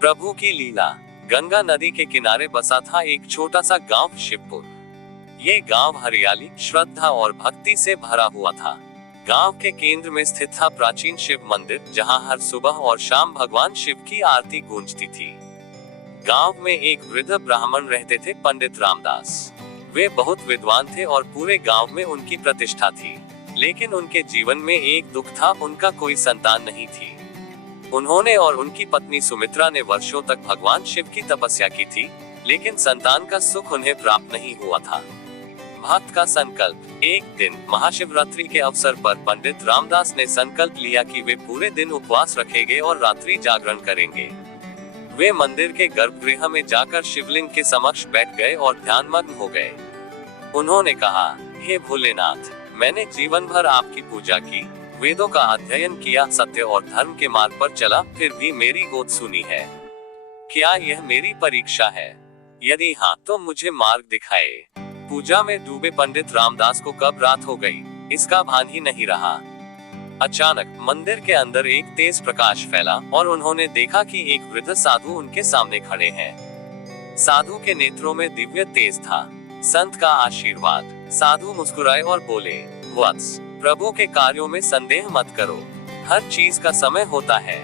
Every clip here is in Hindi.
प्रभु की लीला। गंगा नदी के किनारे बसा था एक छोटा सा गांव शिवपुर। ये गांव हरियाली, श्रद्धा और भक्ति से भरा हुआ था। गांव के केंद्र में स्थित था प्राचीन शिव मंदिर, जहां हर सुबह और शाम भगवान शिव की आरती गूंजती थी। गांव में एक वृद्ध ब्राह्मण रहते थे, पंडित रामदास। वे बहुत विद्वान थे और पूरे गांव में उनकी प्रतिष्ठा थी। लेकिन उनके जीवन में एक दुख था, उनका कोई संतान नहीं थी। उन्होंने और उनकी पत्नी सुमित्रा ने वर्षों तक भगवान शिव की तपस्या की थी, लेकिन संतान का सुख उन्हें प्राप्त नहीं हुआ था। भक्त का संकल्प। एक दिन महाशिवरात्रि के अवसर पर पंडित रामदास ने संकल्प लिया कि वे पूरे दिन उपवास रखेंगे और रात्रि जागरण करेंगे। वे मंदिर के गर्भगृह में जाकर शिवलिंग के समक्ष बैठ गए और ध्यानमग्न हो गए। उन्होंने कहा, हे भोलेनाथ, मैंने जीवन भर आपकी पूजा की, वेदों का अध्ययन किया, सत्य और धर्म के मार्ग पर चला, फिर भी मेरी गोद सुनी है। क्या यह मेरी परीक्षा है? यदि हाँ, तो मुझे मार्ग दिखाए। पूजा में डूबे पंडित रामदास को कब रात हो गई, इसका भान ही नहीं रहा। अचानक मंदिर के अंदर एक तेज प्रकाश फैला और उन्होंने देखा कि एक वृद्ध साधु उनके सामने खड़े हैं। साधु के नेत्रों में दिव्य तेज था। संत का आशीर्वाद। साधु मुस्कुराए और बोले, वत्स, प्रभु के कार्यों में संदेह मत करो, हर चीज का समय होता है।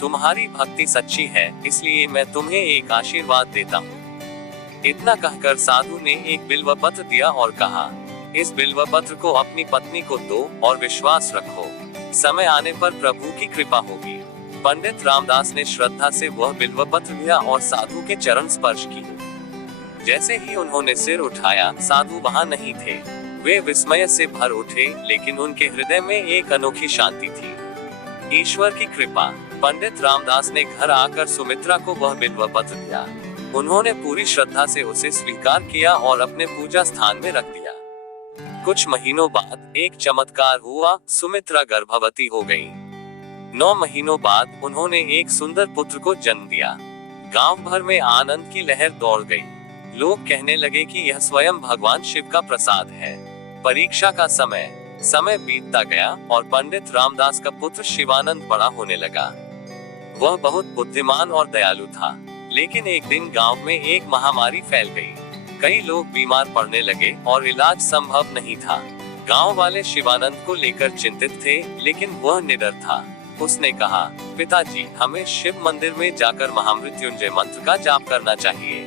तुम्हारी भक्ति सच्ची है, इसलिए मैं तुम्हें एक आशीर्वाद देता हूँ। इतना कहकर साधु ने एक बिल्व पत्र दिया और कहा, इस बिल्व पत्र को अपनी पत्नी को दो और विश्वास रखो, समय आने पर प्रभु की कृपा होगी। पंडित रामदास ने श्रद्धा से वह बिल्व पत्र लिया और साधु के चरण स्पर्श की। जैसे ही उन्होंने सिर उठाया, साधु वहां नहीं थे। वे विस्मय से भर उठे, लेकिन उनके हृदय में एक अनोखी शांति थी। ईश्वर की कृपा। पंडित रामदास ने घर आकर सुमित्रा को वह बिल्व पत्र दिया। उन्होंने पूरी श्रद्धा से उसे स्वीकार किया और अपने पूजा स्थान में रख दिया। कुछ महीनों बाद एक चमत्कार हुआ, सुमित्रा गर्भवती हो गई। 9 महीनों बाद उन्होंने एक सुंदर पुत्र को जन्म दिया। गांव भर में आनंद की लहर दौड़ गई। लोग कहने लगे कि यह स्वयं भगवान शिव का प्रसाद है। परीक्षा का समय बीतता गया और पंडित रामदास का पुत्र शिवानंद बड़ा होने लगा। वह बहुत बुद्धिमान और दयालु था, लेकिन एक दिन गांव में एक महामारी फैल गई। कई लोग बीमार पड़ने लगे और इलाज संभव नहीं था। गांव वाले शिवानंद को लेकर चिंतित थे, लेकिन वह निडर था। उसने कहा, पिताजी, हमें शिव मंदिर में जाकर महामृत्युंजय मंत्र का जाप करना चाहिए।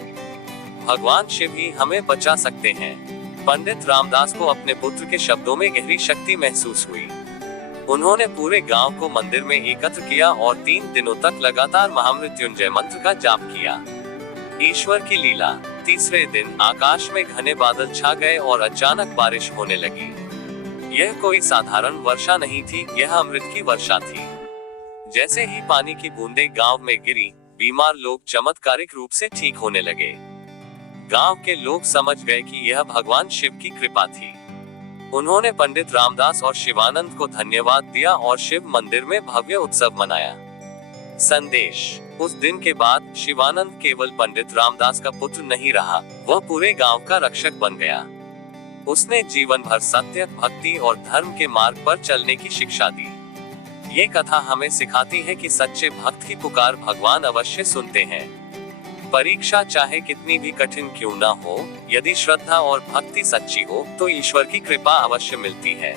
भगवान शिव ही हमें बचा सकते हैं। पंडित रामदास को अपने पुत्र के शब्दों में गहरी शक्ति महसूस हुई। उन्होंने पूरे गांव को मंदिर में एकत्र किया और 3 दिनों तक लगातार महामृत्युंजय मंत्र का जाप किया। ईश्वर की लीला। तीसरे दिन आकाश में घने बादल छा गए और अचानक बारिश होने लगी। यह कोई साधारण वर्षा नहीं थी, यह अमृत की वर्षा थी। जैसे ही पानी की बूंदें गांव में गिरी, बीमार लोग चमत्कारिक रूप से ठीक होने लगे। गांव के लोग समझ गए कि यह भगवान शिव की कृपा थी। उन्होंने पंडित रामदास और शिवानंद को धन्यवाद दिया और शिव मंदिर में भव्य उत्सव मनाया। संदेश। उस दिन के बाद शिवानंद केवल पंडित रामदास का पुत्र नहीं रहा, वह पूरे गांव का रक्षक बन गया। उसने जीवन भर सत्य, भक्ति और धर्म के मार्ग पर चलने की शिक्षा दी। ये कथा हमें सिखाती है कि सच्चे भक्त की पुकार भगवान अवश्य सुनते हैं। परीक्षा चाहे कितनी भी कठिन क्यों न हो, यदि श्रद्धा और भक्ति सच्ची हो, तो ईश्वर की कृपा अवश्य मिलती है।